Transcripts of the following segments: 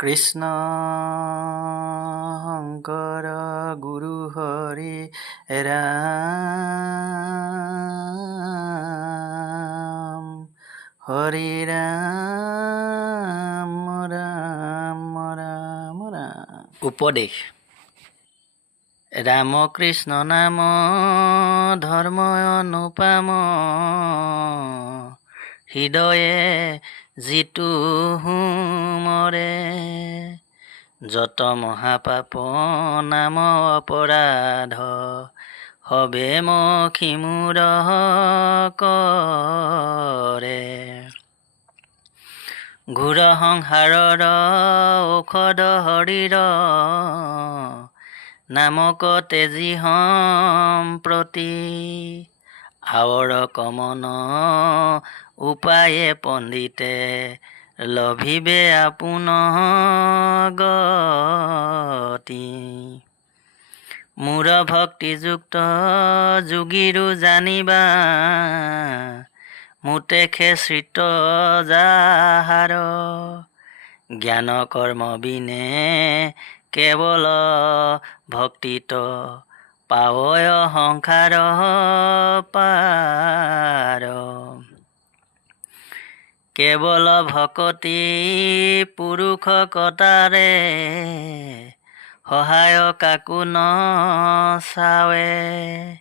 কৃষ্ণ শংকর গুরু হরি রাম হরি রাম রাম রাম রাম উপদেশ ৰাম কৃষ্ণ নাম ধৰ্ম অনুপাম হৃদয়ে যিটো সুমৰে, যত মহাপাপ নাম অপৰাধ সবে মখি মূৰ কৰে। ঘোৰ সংসাৰৰ ঔষধ শৰীৰ নামক তেজী সম্প্ৰতি আৱৰ কমন উপায়ে পণ্ডিতে লভিবে আপোন গতি। মূৰ ভক্তিযুক্ত যোগীৰো জানিবা মুতেখে শ্ৰিত যাহাৰ। জ্ঞান কৰ্ম বিনে কেৱল ভক্তিত পাৱয় সংসাৰ পাৰ কেৱল ভকতি পুৰুষ কটাৰে সহায় ন চাৱে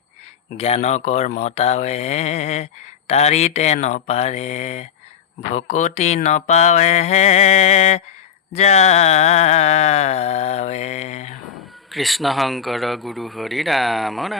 জ্ঞান কৰ্মতাৱে তাৰিতে নপাৰে ভকতি নপাৱে যাৱে। কৃষ্ণ শংকৰ গুৰু হৰি ৰাম ৰাম